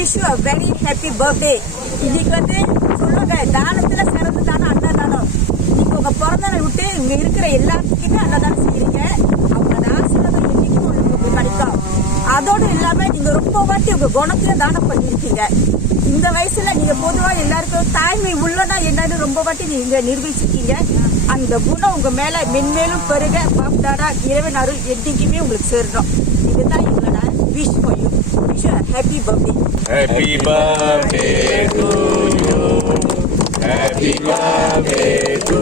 Wish you very happy birthday. இன்னைக்கு வந்து சொல்லுங்க, தானத்துல சிறந்த தானம் அன்னதானம். இன்னைக்கு உங்க பிறந்த நாள் விட்டு இங்க இருக்கிற எல்லாத்துக்குமே அன்னதானம் செய்யறீங்க. அவங்க ஆசீர்வாதம் என்னைக்கும் உங்களுக்கு கிடைக்கும். அதோடு இல்லாம நீங்க ரொம்ப வாட்டி உங்க குணத்துல தானம் பண்ணிருக்கீங்க. இந்த வயசுல நீங்க பொதுவா எல்லாருக்கும் தாய்மை உள்ளனா என்னன்னு ரொம்ப வாட்டி நீங்க நிரூபிச்சிருக்கீங்க. அந்த குணம் உங்க மேல மென்மேலும் பெருக பாப்டாடா இறைவன் அருள் என்னைக்குமே உங்களுக்கு சேரணும். இதுதான் எங்களோட wish for you. Wish happy birthday. Happy birthday to you. Happy birthday to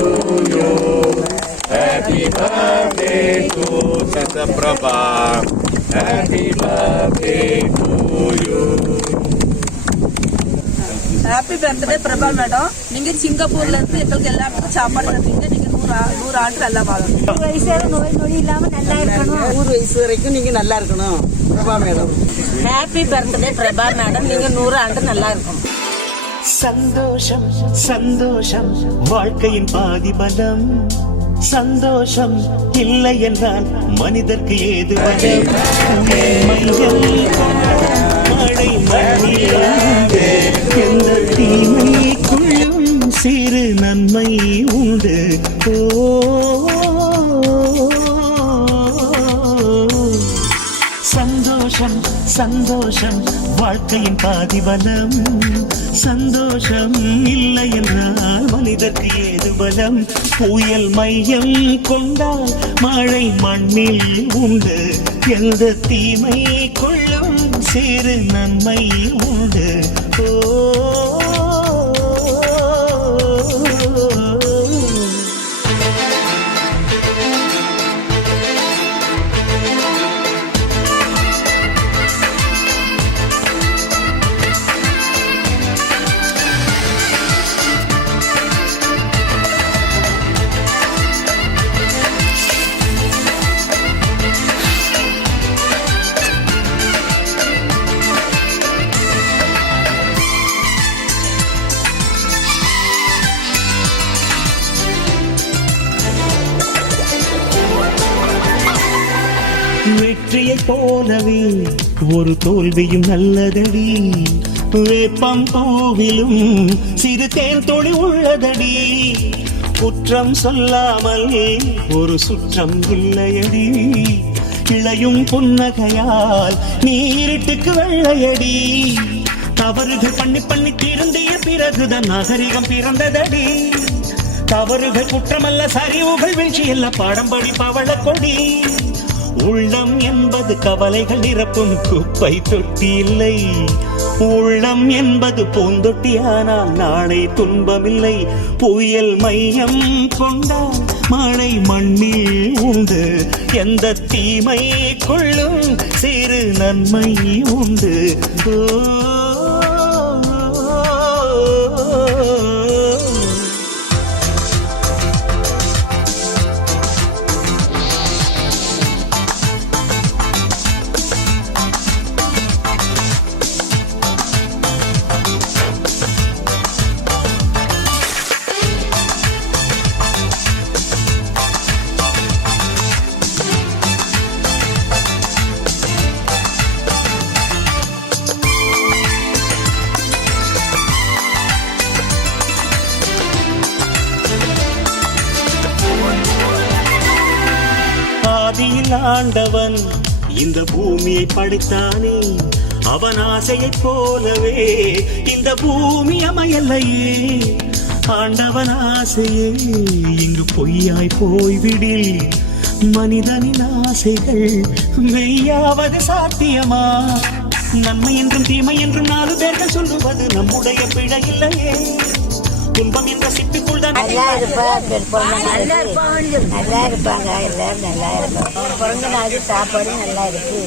you. Happy birthday to Santa Prabha. Happy birthday to you. Happy birthday Prabha madam. நீங்க சிங்கப்பூர்ல இருந்து எங்களுக்கு எல்லாத்துக்கும் சாப்பாடு தந்தீங்க. நீங்க 100 ஆண்டு நல்லா வாழணும். 100 வயசு நோய் நொடி இல்லாம நல்லா இருக்கணும். 100 வயசு வரைக்கும் நீங்க நல்லா இருக்கணும் Prabha madam. Happy birthday Prabha madam. நீங்க 100 ஆண்டு நல்லா இருக்கணும். சந்தோஷம் சந்தோஷம் வாழ்க்கையின் பாதி பலம். சந்தோஷம் இல்லை என்றால் மனிதர்க்கு ஏது பலம். மழை மழையிலே எந்த தீமைக்குள்ளும் சிறு நன்மை உண்டு. சந்தோஷம் சந்தோஷம் வாழ்க்கையின் பாதி பலம். சந்தோஷம் இல்லை என்றால் மனிதர்க்கு ஏது பலம். புயல் மையம் கொண்டால் மழை மண்ணில் உண்டு. எந்த தீமை கொள்ளும் சிறு நன்மை உண்டு. வெற்றியை போலவே ஒரு தோல்வியும் நல்லதடி. வேப்பம் பூவிலும் சிறு தேன் தொழி உள்ளதடி. குற்றம் சொல்லாமல் ஒரு சுற்றம் இல்லையடி. இளையும் புன்னகையால் நீரிட்டுக்கு வெள்ளையடி. தவறுகள் பண்ணி பண்ணி திருந்திய பிறகுதான் நாகரிகம் பிறந்ததடி. தவறுகள் குற்றமல்ல, சரிவுகள் வீழ்ச்சி அல்ல, பாடம் படி பவள கொடி. உள்ளம் என்பது கவலைகள் நிரப்பும் குப்பை தொட்டி இல்லை. உள்ளம் என்பது பூந்தொட்டி, ஆனால் நாளை துன்பமில்லை. புயல் மையம் கொண்டால் மழை மண்ணில் உண்டு. எந்த தீமை கொள்ளும் சிறு நன்மை உண்டு. ஆதியில் ஆண்டவன் இந்த பூமியை படைத்தானே. அவன் ஆசையைப் போலவே இந்த பூமி அமையலையே. ஆண்டவன் ஆசையே இங்கு பொய்யாய் போய்விடில். மனிதனின் ஆசைகள் மெய்யாவது சாத்தியமா? நன்மை என்றும் தீமை என்றும் 4 பேர்கள் சொல்லுவது நம்முடைய பிழை இல்லையே. துன்பம் என்ற சிப்பிக்குள் தான் நல்லா இருப்பாங்க. எல்லாரும் நல்லா இருப்பாங்க. பிறந்த நாள் சாப்பாடு நல்லா இருக்கு.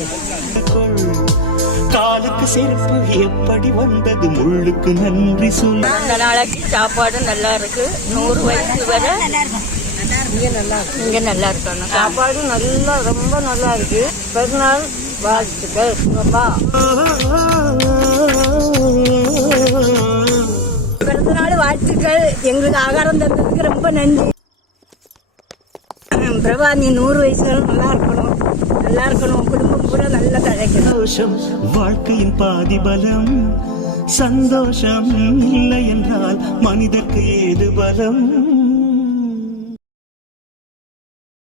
காலுக்கு செருப்பு எப்படி வந்தது, முள்ளுக்கு நன்றி சொல். அந்த நாளைக்கு சாப்பாடு நல்லா இருக்கு. 100 வயசு வரை இங்க நல்லா இருக்கணும். சாப்பாடு நல்லா ரொம்ப நல்லா இருக்கு. பிறந்தநாள் வாழ்த்துக்கள். பிறந்தநாள் வாழ்த்துக்கள். எங்களுக்கு ஆகாரம் தந்ததுக்கு ரொம்ப நன்றி. பிரபா நீ 100 வயசு வரை நல்லா இருக்கணும், நல்லா இருக்கணும், குடும்பம் பூரா நல்லா தழைக்கணும். சந்தோஷம் வாழ்க்கையின் பாதி பலம், சந்தோஷம் இல்லை என்றால் மனிதர்க்கு ஏது பலம்?